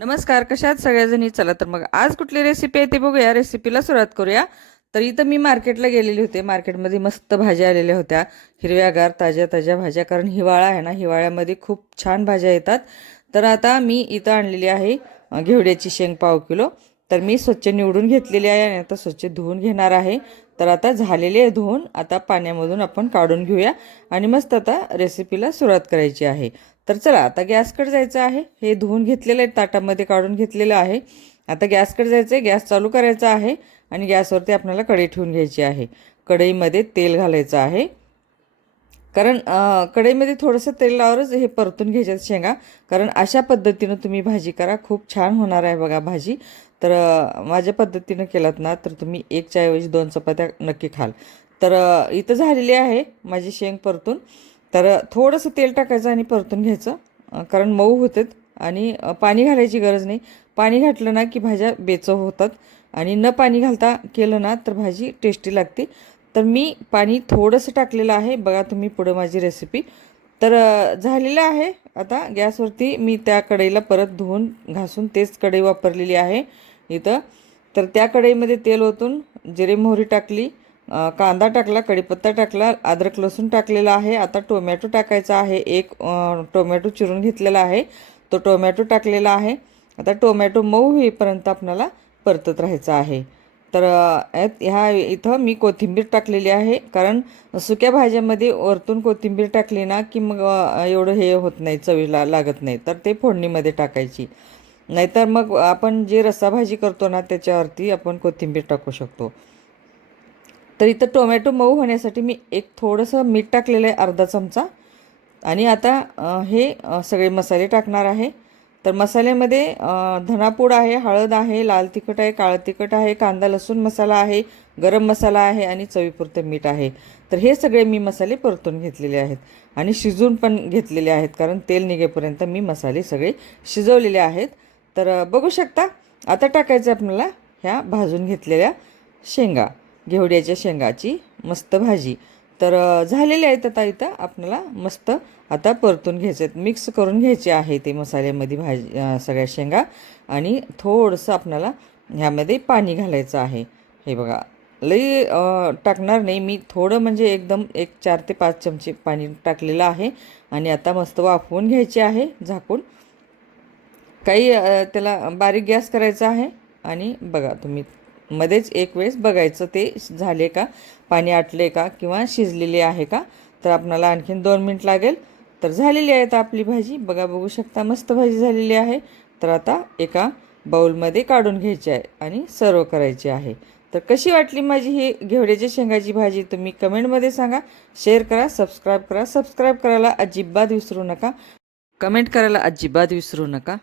नमस्कार, कशा आहात सगळ्याजणी? चला तर मग आज कुठली रेसिपी आहे ते बघूया. रेसिपीला सुरुवात करूया. तर इथं मी मार्केटला गेलेली होते. मार्केटमध्ये मस्त भाज्या आलेल्या होत्या, हिरव्यागार ताज्या ताज्या भाज्या. कारण हिवाळा आहे ना, हिवाळ्यामध्ये खूप छान भाज्या येतात. तर आता मी इथं आणलेली आहे घेवड्याची शेंग पाव किलो. तर मी स्वच्छ निवडून घेतलेली आहे आणि आता स्वच्छ धुवून घेणार आहे. तर आता झालेली आहे धुवून. आता पाण्यामधून आपण काढून घेऊया आणि मस्त आता रेसिपीला सुरुवात करायची आहे. तर चला आता गॅसकडे जायचं आहे. हे धुवून घेतलेलं आहे, ताटामध्ये काढून घेतलेलं आहे. आता गॅसकडे जायचं आहे, गॅस चालू करायचा आहे आणि गॅसवरती आपल्याला कढई ठेवून घ्यायची आहे. कढईमध्ये तेल घालायचं आहे. कारण कढईमध्ये थोडंसं तेल लावरच हे परतून घ्यायच्यात शेंगा. कारण अशा पद्धतीनं तुम्ही भाजी करा, खूप छान होणार आहे बघा भाजी. तर माझ्या पद्धतीनं केलात ना तर तुम्ही एक ऐवजी 2 चपात्या नक्की खाल. तर इथं झालेली आहे माझी शेंग परतून. तर थोडंसं तेल टाकायचं आणि परतून घ्यायचं. कारण मऊ होतात आणि पाणी घालायची गरज नाही. पाणी घातलं ना की भाज्या बेचव होतात आणि न पाणी घालता केलं ना तर भाजी टेस्टी लागते. तर मी पाणी थोडंसं टाकलेलं आहे बघा तुम्ही पुढं माझी रेसिपी. तर झालेलं आहे. आता गॅसवरती मी त्या कढईला परत धुवून घासून तेच कढई वापरलेली आहे इथं. तर त्या कढईमध्ये तेल ओतून जिरे मोहरी टाकली, कांदा टाकला, कढीपत्ता टाकला, अद्रक लसूण टाकलेला आहे. आता टोमॅटो टाकायचा आहे. एक टोमॅटो चिरून घेतलेला आहे, तो टोमॅटो टाकलेला आहे. आता टोमॅटो मऊ होईपर्यंत आपल्याला परतत राहायचं आहे. तर ह्या इथं मी कोथिंबीर टाकलेली आहे. कारण सुक्या भाज्यामध्ये वरतून कोथिंबीर टाकली ना की मग एवढं हे होत नाही, चवीला लागत नाही. तर ते फोडणीमध्ये टाकायची. नाहीतर मग आपण जे रस्साभाजी करतो ना त्याच्यावरती आपण कोथिंबीर टाकू शकतो. तर इथं टोमॅटो मऊ होण्यासाठी मी एक थोडंसं मीठ टाकलेलं आहे, अर्धा चमचा. आणि आता हे सगळे मसाले टाकणार आहे. तर मसाल्यामध्ये धनापूड आहे, हळद आहे, लाल तिखट आहे, काळं तिखट आहे, कांदा लसूण मसाला आहे, गरम मसाला आहे आणि चवीपुरतं मीठ आहे. तर हे सगळे मी मसाले परतून घेतलेले आहेत आणि शिजवून पण घेतलेले आहेत. कारण तेल निघेपर्यंत मी मसाले सगळे शिजवलेले आहेत. तर बघू शकता. आता टाकायचं आपल्याला ह्या भाजून घेतलेल्या शेंगा, घेवड्याच्या शेंगाची मस्त भाजी. तर झालेले आहेत. आता इथं आपल्याला मस्त आता परतून घ्यायचे आहेत, मिक्स करून घ्यायचे आहे ते मसाल्यामध्ये भाजी सगळ्या शेंगा. आणि थोडंसं आपल्याला ह्यामध्ये पाणी घालायचं आहे. हे बघा, लई टाकणार नाही मी, थोडं म्हणजे एकदम एक 4 ते 5 चमचे पाणी टाकलेलं आहे. आणि आता मस्त वाफवून घ्यायचे आहे झाकून. काही त्याला बारीक गॅस करायचा आहे. आणि बघा तुम्ही मध्येच एक वेळेस बघायचं ते झाले का, पाणी आटले का किंवा शिजलेले आहे का. तर आपल्याला आणखीन 2 मिनिट लागेल. तर झालेली आहे आता आपली भाजी. बघा, बघू शकता मस्त भाजी झालेली आहे. तर आता एका बाउलमध्ये काढून घ्यायची आहे आणि सर्व करायची आहे. तर कशी वाटली माझी ही घेवड्याच्या शेंगाची भाजी तुम्ही कमेंटमध्ये सांगा. शेअर करा, सबस्क्राईब करा. सबस्क्राईब करायला अजिबात विसरू नका. कमेंट करायला अजिबात विसरू नका.